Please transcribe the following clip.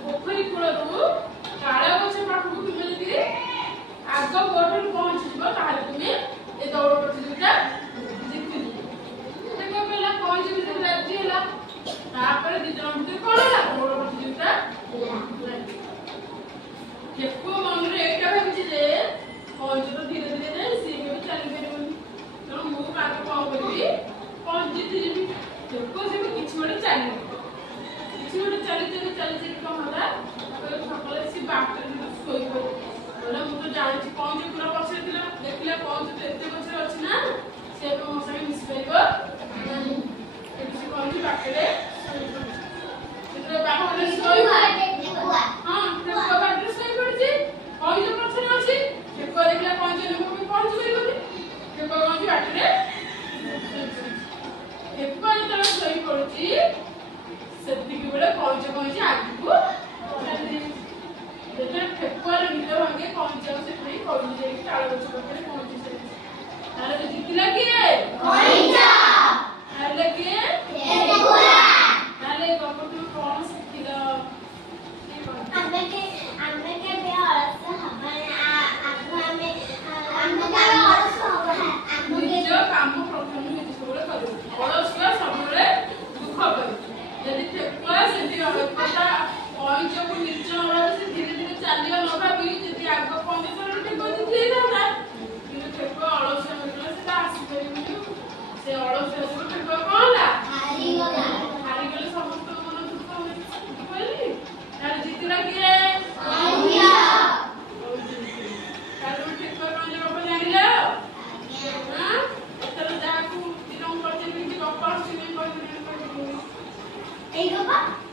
पोखरी cool ताल गच पाखक तुम जी आग गोटे पहुंची तुम ये दौड़ प्रतियोगिता जीति कहला पहुंची राजी है दिज भर कौन है दौड़ प्रतियोगिता ठेकुआ मन में यहाँ भावी पहुंच तो धीरे धीरे जाए सी भी चली पार तेणु मुझे कौन करी पहुंच जीति ठेकुआ से किसी गोटे चली चली कौन है सकाल सी बाटर शोई पड़े मुझे जानी पहुंच पूरा पछे देखिए पहुंच तो एत पछे अच्छी ना सी मो सागे मिसी पार पहुंची बाटे Hey, go back.